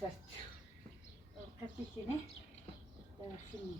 certo. Capite, né? Então, assim,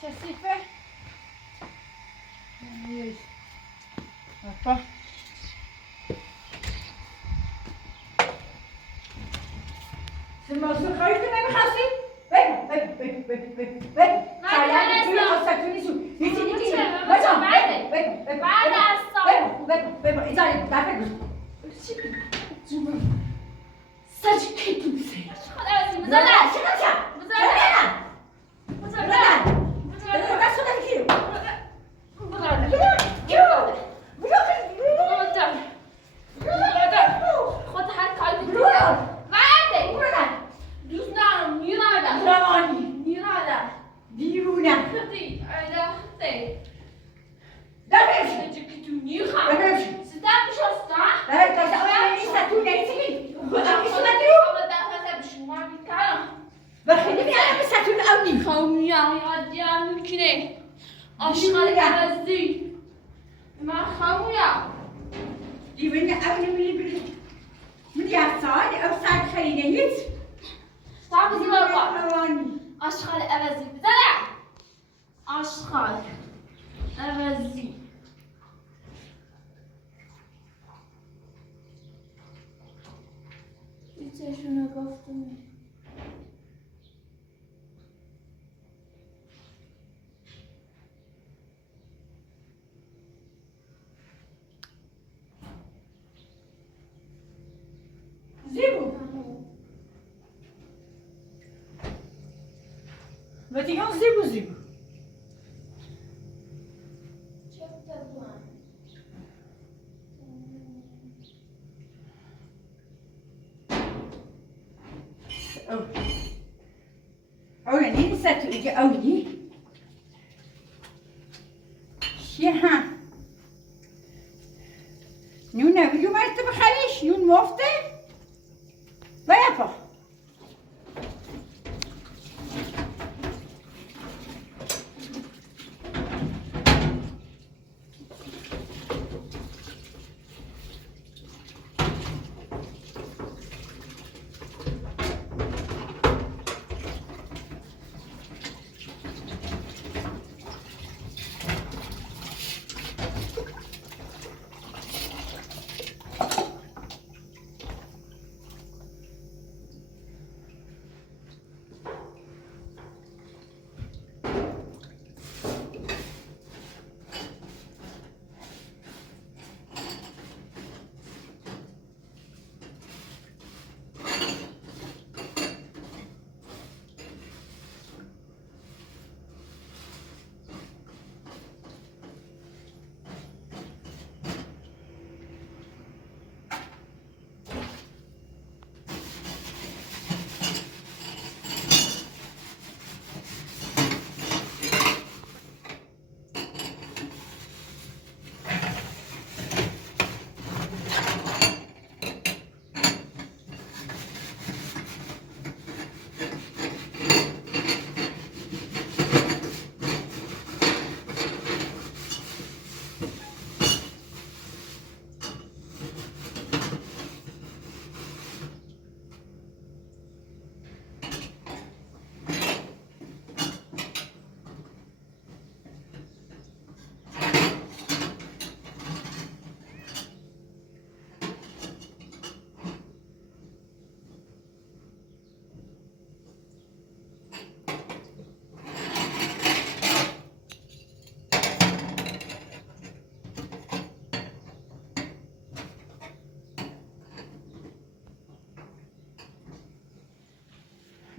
Sipe. Yes. Apa? Semasa kau itu memang hasil. Baik. Saya itu asal Tunisia. Di sini ni. Macam. Baik. Izin, dapat. Cuma. Saja kita bisa. Aşkal əvəzli. Mən xamuyam. Divine avni bir. Miyasal, avsal xeyriyiz. Tabi var. Aşkal əvəzli. Bizə nə? Aşkal əvəzli. Hiç şuna baktım. Vatican zibu. Çok tatlı. أولا ننسى تيجي أولي شيها نونا بيجو ما تبخليش نون موفته ويابا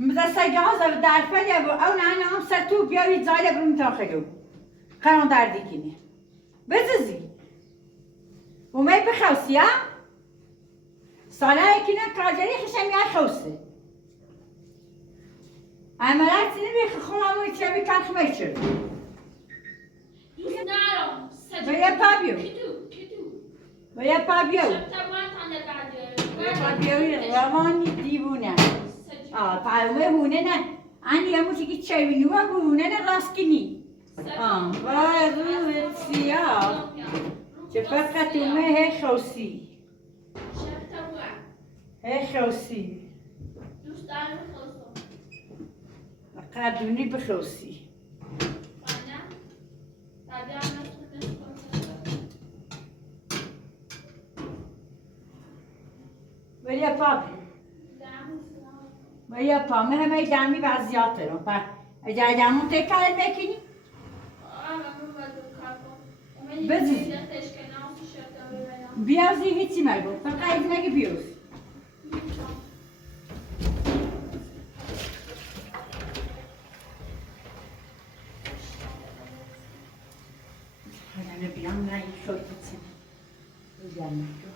مثل سگاز در فلی و اون هم ستو بیاوید زایل برون تاخلو خران دردی کنی بززی و می بخوصی ها ساله کنه کارجری خشم یا خوصه عملت نمی خونمون چه بکن خمیشر دوست دارم باید پا بیو باید پا بیو باید بیو روانی دیوونه پاوه هونه نه آنی همون چیزی چوینو هم هونه نه راست کنی وای روی سیاه چه فقط اومه هی خوصی هی خوصی دوست دارم خواستم فقط دونی بخوصی ولی پا بیو ولی پا من همه دمی وضعیات رو پا اجای دمون تکال بکنی بزنی بیازی هیچی مگو فقط این نگه بیاز حالا بیام نه این شوی تیتیم بگرم نگو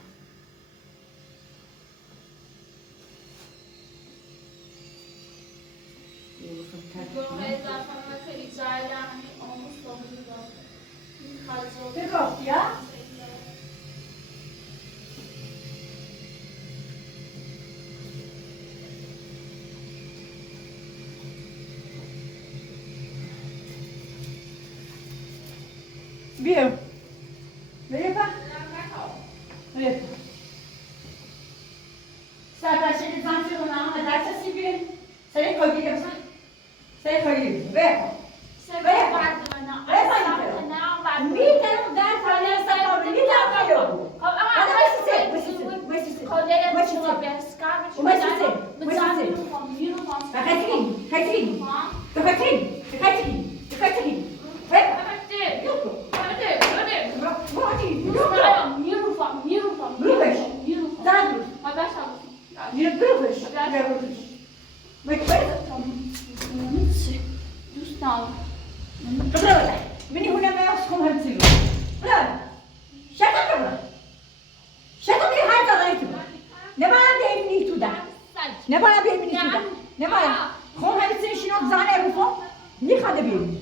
بگفتی ها؟ بیا بیا پا بیا پا سرپرشی که زنشی رو نامه درسه سی بیا سری کاگی بسن سری کاگی بسن بیا پا میتونم در فایل سپاری میتونم مني هنا ما يصكم همسيلو لا شكرا كبرا شكرا كي هاي تغيرتو نبالا بيمني تودا نبالا بيمني تودا نبالا خون همسيلو شنو بزانه رفو نيخاده بيمني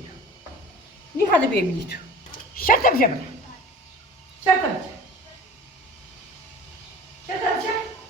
نيخاده بيمني تو شكرا بجبرا شكرا شكرا شكرا شكرا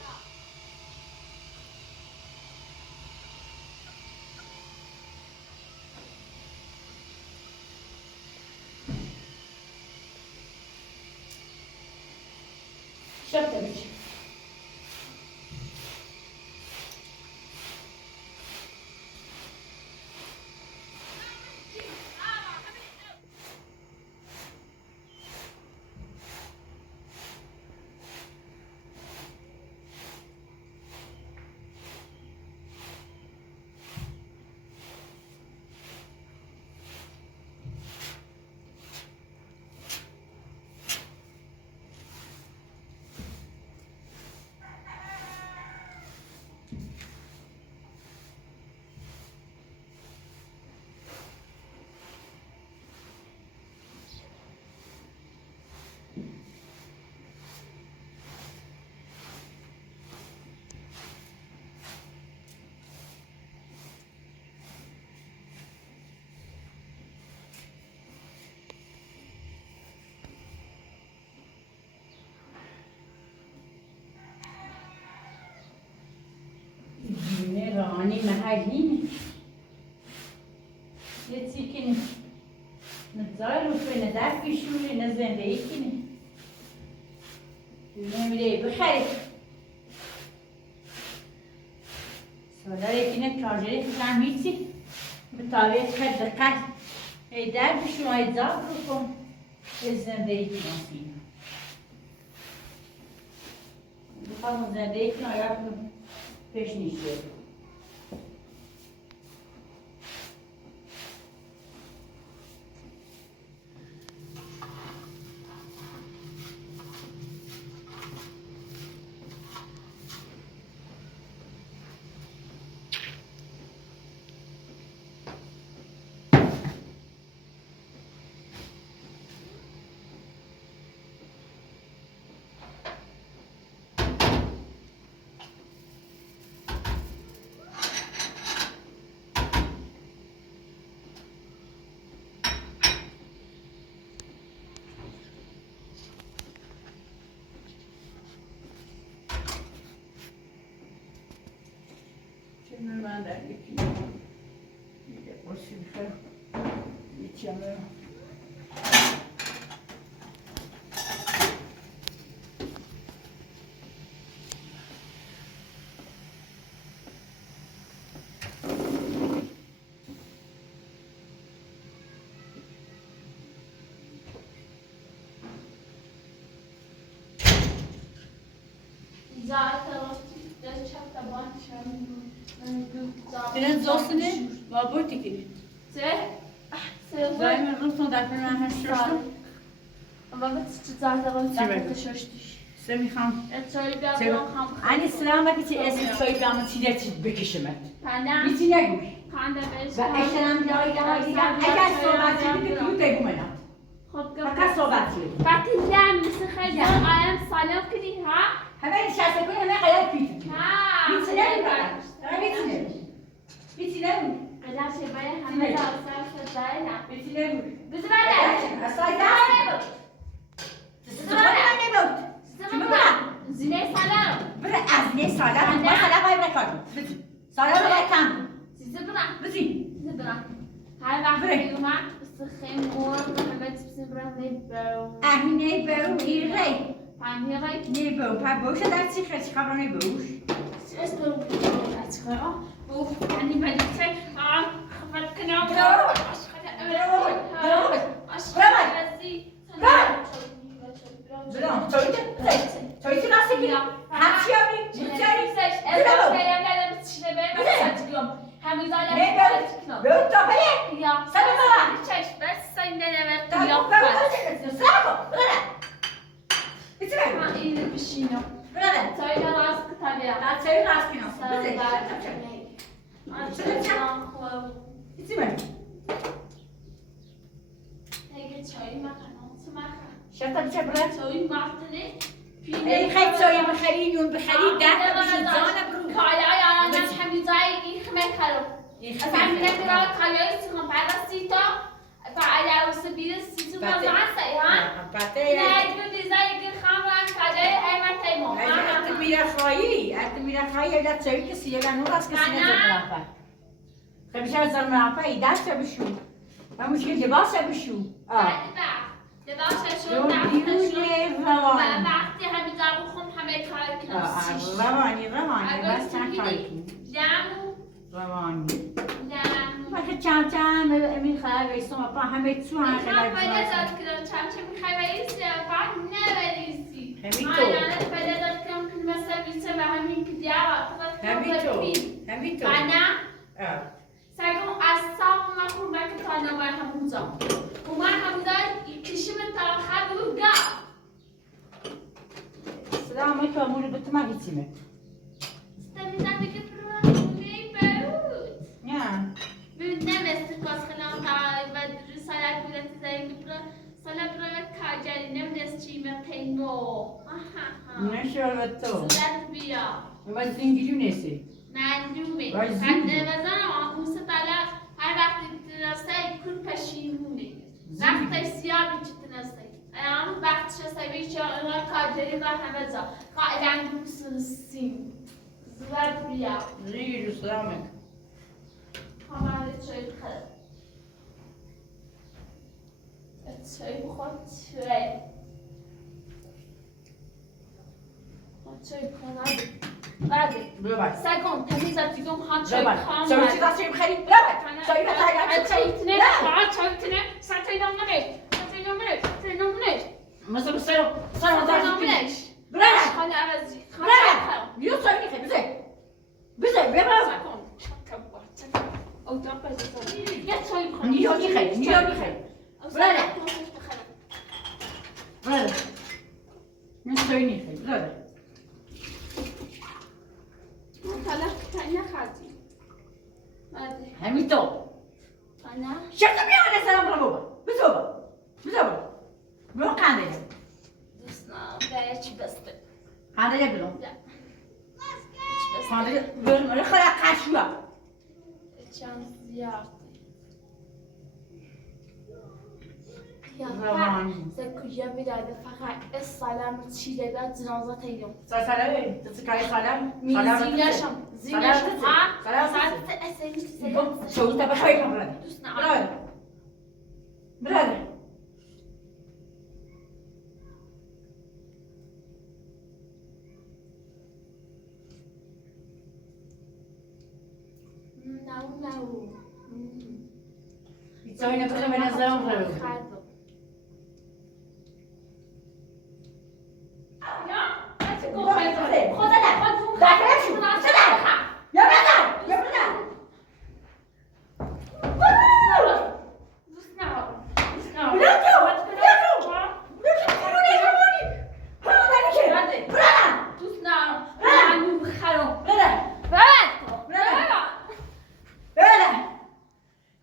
رانی محلی یه چیکی نزار رو به ندر پیشوری نزنده ای کنی نمیره بخرید سالار یکی چارجری خودم هیچی به طابعه خد دقت ای در پیشون های زاب رو کن به زنده ای کنی بخوام زنده ای کنی آیا پیش نیشه اینو من در یکی میگه باشیم خیلی میچیم Senin zosu ne? Babur tiki. Zay من روز در فیلم من ششتم. Aber was ist das da was da ششتیش. سه میخوام. چای بیام علی سلام وقتی چه اسم چای بیام چیزی چیز بکشمت. پندم. هیچی نگو. پندم بهش. و اشترام جایی دیدم. اگر صحبتی بودی تو بگو منم. خب فقط صحبتی. وقتی جمع میشه خیلی آیم سالم کردی ها؟ همه نشسته کنی همه غلط پیت. ها. هیچی نمی‌کنم. هیچی نمی‌کنم. هیچی نمی‌کنم. قدر شبای همه داستان شده نه. هیچی نمی‌کنم. بذار بعد. اصلا دست. زینه سالم. برای از نه سالم ما سالم باید بکارم. سالم رو باید کم. زیزه برم. بزی. زیزه برم. هر وقت بیومد استخیم مرد همه تبسیم برم نیبرم. اهی نیبرم ایره. پنیره. نیبرم. پر باشه در چی خیلی خبر نیبروش. اسم اوف يعني ملكتي خفت كنا برام توییت ناسی کی؟ هرچی آبی بچاری. برو تا بله. سلام بابا. سلام بابا. ایچی بگو. این بشینو. برادر. توی راست کتابیا. توی راست کنم. بزن. ایچی بگو. اگه چای مخنم تو مخن. شرطا بچه برات. چای مختنه. ای خیلی چای بخری نون بخری ده تا بشید زانه برو. کالای آن همیزای این خمه کرد. من نمی‌رم کالای سخن پرستی تا فعلا وسبیل سیزو مزعسه ها. نه دیزای که خامن کالای همه تیمو. ات میره خواهی ات چایی کسی یه نور از کسی نزد خب میشه بزن مرافعی دست بشو و مشکل لباس بشو لباسشون روانی وقتی همین زبون خون همه کار کنم روانی بس چند کاری کنی لامو روانی وقتی چند امین خواهر ویستم اپا همه تو هم خیلی باید داد کنم چند میخوای ویستی اپا نوریسی همین تو باید داد کنم که مثلا ویسته و همین که همین تو سعیم از سام ما خون بکن تا نمای همونجا. اومد همونجا کشیم تا آخر بود گا. سلام علیکم امور به تو مگیتیمه. استمیدم دیگه پرونی برود. نه. بود نمیست کاس خلام تا و رسالت بودن زنگ برا سال برای کاجری نمیست چیمه تیمو. نشور تو. صورت بیا. ما زنگیری نیستی. معلومه. خنده بزنم آموزه طلب هر وقتی تناسته کن پشیمونه. وقتی سیاه بیچه تناسته. اما وقتش سویش آنها کاجری و همه جا. قائلان دوستیم. زود بیا. زیگی رو سلامه. همه چای بخیر. چای بخور چای. چای بخور بعد سگم تمیزت دیدم ها چای خام چای چی داشتی بخری؟ لبه چای بخری چای تنه چای تنه ساعتی نمونش ساعتی نمونش مثلا سلام نمونش برای خانه عوضی برای یو چای میخوای بزن ببر او تا پس یه چای بخور نیو میخوای برای من چای میخوای برای تنه خاطی همین تو تنه شرط میاد سلام بابا بزن برو قنده دوست نه چی بسته قنده برو قنده برو خدا قشوا چند زیاد روانی. زکویا میداده فقط سالم چیده بعد جنازه تیلم. سالم تسکای سالم. میزینشم زینش سالم. سالم اسمی شو تا بخوای خبره. دوست برادر. برادر. نه. Coś na pewno będę założył.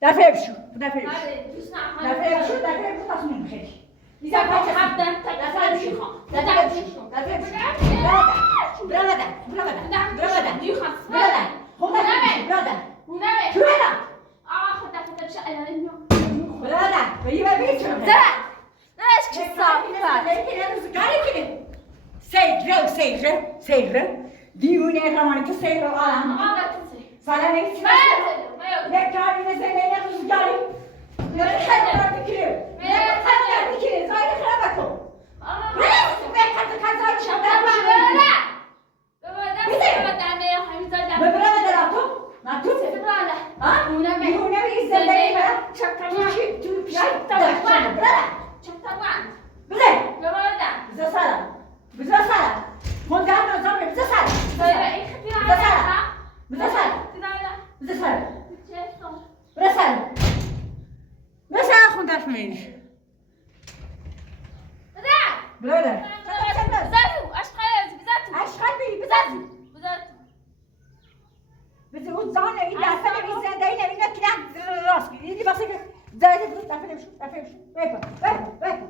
دفعه بشو دفعه بشو تصمیم خیلی إذا كنت حابة تتفرجي سيغرة ديوني روانك سيغرة العالم سلامي لك جاري نزلي يخرج جاري نتحدى بكريم نتحدى بكريم زايد خرابكم برادر بذار زانه این دفعه این زنده اینا کلام راست میگی واسه که زنده بود دفعه شو بگو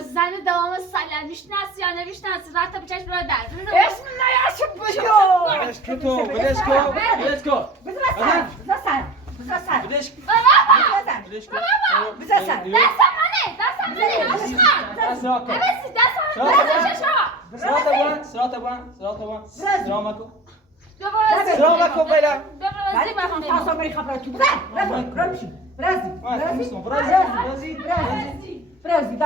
زن دوام سلام میشناسی یا نمیشناسی رات بچش برادر اسم نیاشم بشو بلش کن برازی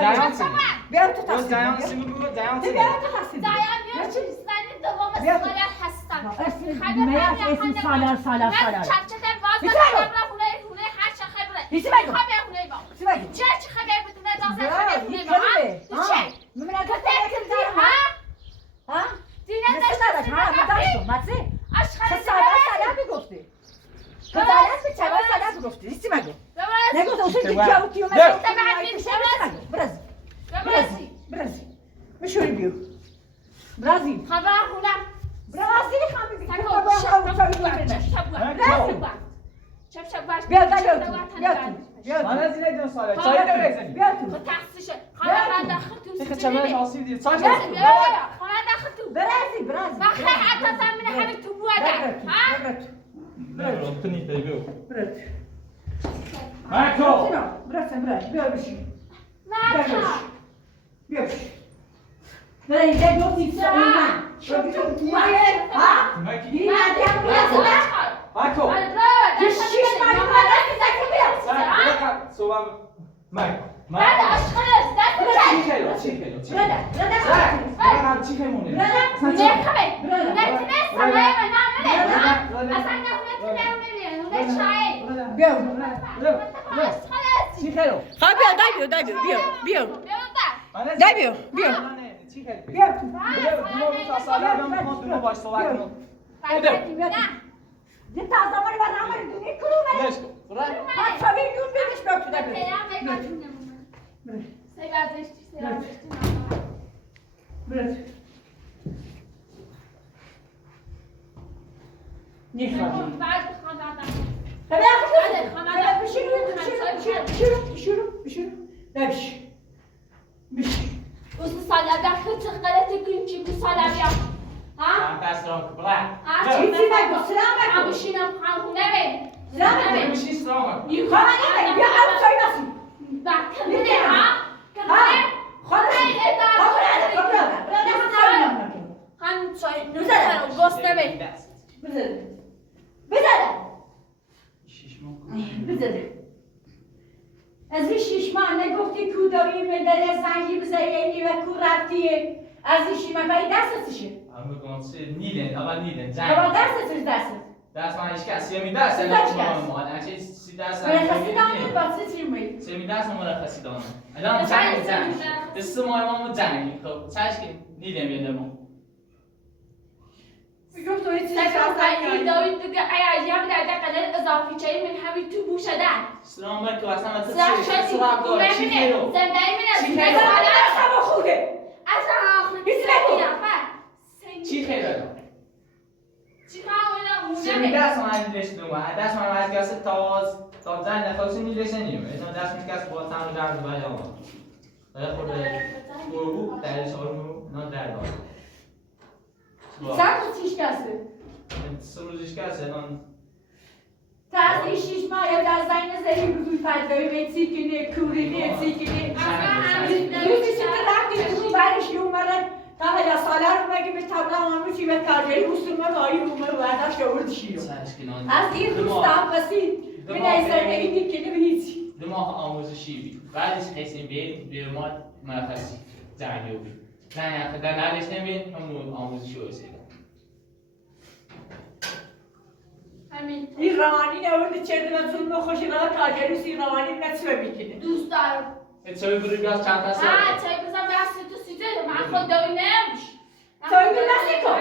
بیام تو تصمیم دایان سیمو بگو دایان سیمو بیام تو تصمیم زن دوام سلام هستم اسم سالار چرچه باز خونه هر چه خبره هیچی بگو خونه با چی بگو چه خبر بدونه دازه خونه با چه میبینم که تکل ها دیگه داشت ماتسی اشخاص سلام بگفتی سلام بگفتی هیچی بگو نگفت اون که جاوتی و برازی مشوری بیو برازی خبر خونم برازی خواهم اصلا نمیتونم ببینم اون چای بیا چی خیلی؟ خب بیا دای بیا تا سالا هم دونو باش صحبت کنم. یه تازه ماری و نماری دونی کرومه لش کن. من چاوی نون بیرش برد نیخواد از این شیشمان نگفتی کو داری مداری زنگی بزنی اینی و کو رفتیه از این شیشمان باید دستتشه نیلن اول نیلن اما دستتش دستت دست من هیچ کسی می دست نه سی دست مرخصی دامن باید چی میید سی دست مرخصی دامن الان زنگ دست ما زنگ خب چش که نیلن میاد ما میگم تو چیزی داوید دیگه عجیب در قدر اضافی چایی من همین تو بوش دادن سلام علیکم اصلا من سلام داره چی خیرو زندگی من سبا خوده چی خیره چی کار سمی دست من نیست دوما دست من از کسی تا زن نخواست نیست نیم اینا دست من کسی با تمام درد باید آمد خورده گروه درش آرمو نه درد آمد سر تو چیش کسه؟ سه روزش کسه الان تا از این شیش ماه یا در زین زهی بزرگ پردایی به تیکنه کورینه تیکنه روزی چه رفتی تو برش اومده تا هلا ساله رو مگه به تبلا آمو چی به کارگری حسومه بایی اومه و برداشت آورد شیو از این روز تاپسی به نظر نگیدی که نمی هیچی دو ماه آموزشی بی بعدش قسم به ما مرخصی زنگیو بی زنگ در نرش نمید همون آموزشی هستید این روانی نورد چرد و ظلم و خوشی را کارگری سی روانی نتسوه میکنه دوست دارم چای بروی بیاز چند تا سر چای بزن بسته تو سیزه من خود دوی نمیش چای بلسی کن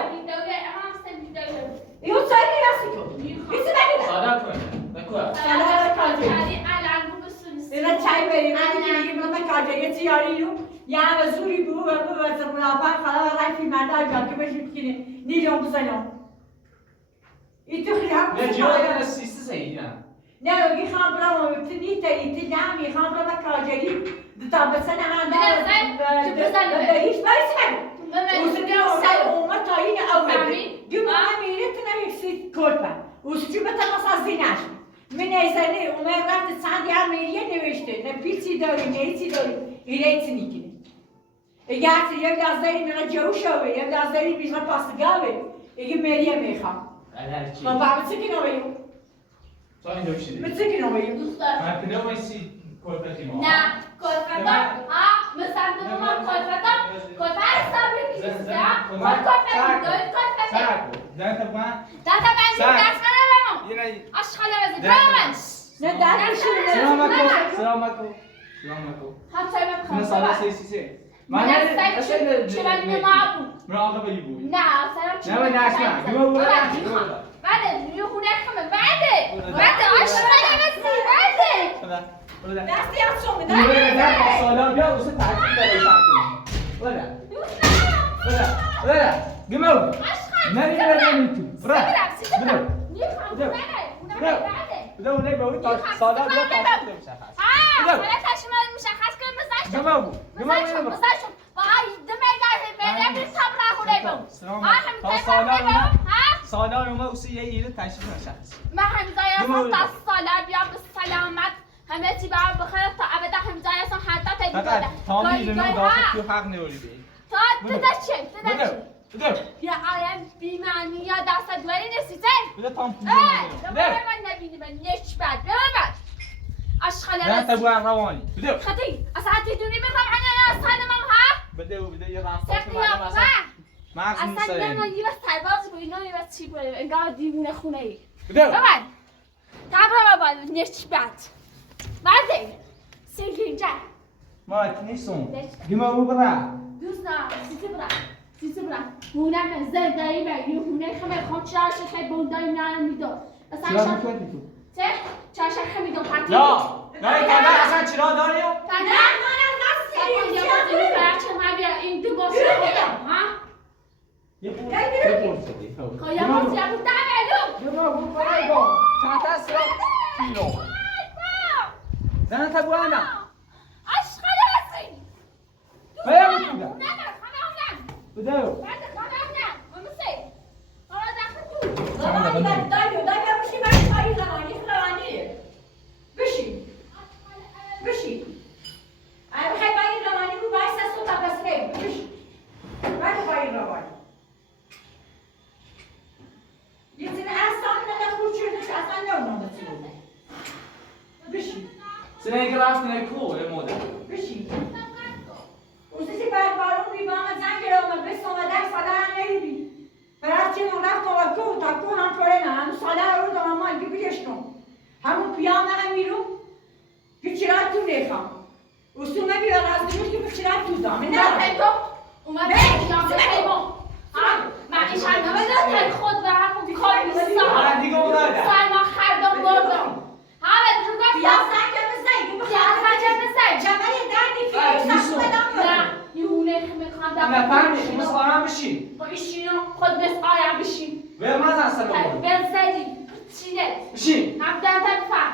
ایو چای بلسی کن بیسی بگیدم ساده کن نکوه ساده کارگری الان بسونیست اینا چای بریم من دیگه من کارگری تیاری رو یا و زوری بو و زمرافر خلا و رای فی مرده جان که بشید کنه نیلیون بزنم این تو خیام نه جوان سیسته سیدیم نه اگه خام برام تنی تایی تنامی خام برام کارگری دتا بسنه هم ده هیچ باید سمن وسنی سال اومد تایی اول جمعه میره تنم یکسی کلپا وسنی بتماس زیناش من ایزنی اومد رفت ساندی هم میریه نوشته نه پیچی داری نه ایچی داری ایره تنیکی اگر یک لازمی میره جوشاوه یک لازمی میره پاسگاوه اگه میریه میخوام ما بعد چی کنیم تو این دوشیدی چی کنیم دوست دارم من کنم ایسی کلپتی ما نه کلفتا مثلا ما کلفتا کلفتا حسابی میشه ما کلفتا داریم کلفتا دانت من دست کنم یه نه اشخاص از درمان نه درشون سلام علیکم سلام علیکم سلام علیکم حتی من نه بخوام سال سی من اصلا چه من نمابو من آقا بیبو نه اصلا نه من نشمع گم بود بعد میخونه خمه بعد اشخاص بعد دستی از شما نه سالان بیا واسه تاکید داره ولا ولا گم بود نمی‌ریم تو بدون نه باید تا سالان بیا تاکید مشخص حالا تشمال مشخص کن مزاج گم بود مزاج وای دم میگه صبر کنه سالان ما واسه یه ایده تشخیص مشخص ما همزایه تا سالا بیا به سلامت همه چی برام بخیر تا ابدا همزایه سن حتی تا فقط تامی رو داخل تو حق نوری بی تا چه یا آرام بیمانی یا دست دوری نسیته بده تام بده من نبینی من نیش بعد بده اشخاص نه تبو روانی بده خدی اصلا تدونی بخوام انا سالمم ها بده یه رام سقيا مغز نیست اصلا داره. یه سرباز بود اینا یه چی بود انگار دیوونه خونه ای بده. بابا قبل ما باید نشبت بعد سیگی اینجا ما نیستم. گیما بو برا. دوست سیسی برا هونه من زندگی بگیر هونه خمه خون چرا شده بودای نه میداد چرا مثلا میکنی تو؟ چه چرا شده میداد پاتی لا. نه این کار اصلا چرا داری؟ این دو باشه ها یه پرسیدی. خواهی باشه یا بود دملو گیما بو برای گو. چند تا سر؟ کیلو. زن تا بوانا. عشق هستی بیا بودم. نه بده. بعد خانه حالا داخل تو دایی بشی برای کاری روانی بشی بخوای باید روانی بود باید سست و تبسته بشی باید باید روانی یه زنه اصلا نخور چردش اصلا نمونده چی بوده بشی سنه که رفتن کو یه مدل. بشی اوزیسی باید بالون بی باما زن که رو بس اومده ساله هم نهیدی برای چه اون رفت تو تا کو هم توره نه هم ساله رو دارم مال که بیش کن همون پیامه هم میرو که چرا تو نخوام اصومه بیاد از دیروز که چرا تو دامه نه اومده پیمان من این شنبه نداری خود و همون کار من دیگه اون دادم. سایما خردم بردم همه رو گفتم پیازن که بزنی جمعه دردی پیازن سخت بدم نه یهونه میخوام اما فهمیش مثل آرام بشی. با ایشینو خود بس آیم بشیم و من از سر بگم. بزدی چیه بشی. هم در بفهم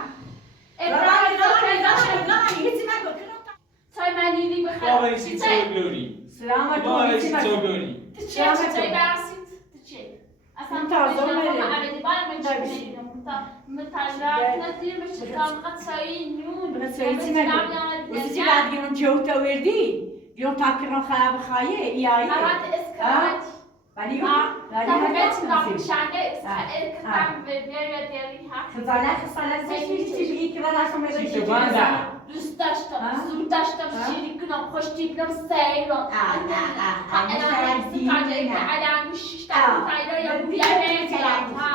تای من لیلی بابا بخیر ایسی تو گلوری. سلامت بابا ایسی تو گلوری. چه برسید چه اصلا تازه عملی باید من چی میدیم متجرد ندیر بشه کام قصایی نون وزی بعد گیرون جوتا وردی گیرون تاکرون خراب خایه ایایی اوقات اسکرات ولی تحبیت نام شنگه کتم به بیاری دیاری حق خزانه چی بگی که من اصلا چی تو بندم. دوست داشتم زود داشتم شیری کنم خوشتی کنم سیرم الان گوشش دارم تایرا یا بیاره تلم ها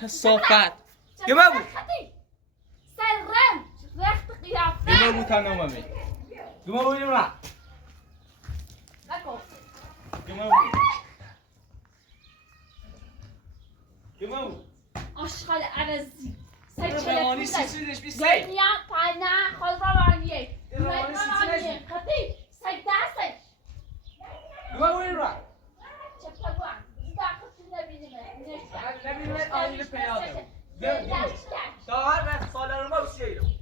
چه صافت گمه بود گمه بود تا نامه می گمه بود نمونه گمه بود گمه بود آشغال عوضی روانی سیسیدش بیستی دنیا پاینا خود روانیه روانی سیسیدش خطی سگ دستش گمه بود نمونه چه پگوان داخل تو نبینیمه نبینیمه آنیل پیاده داور و سالارما بسیاریم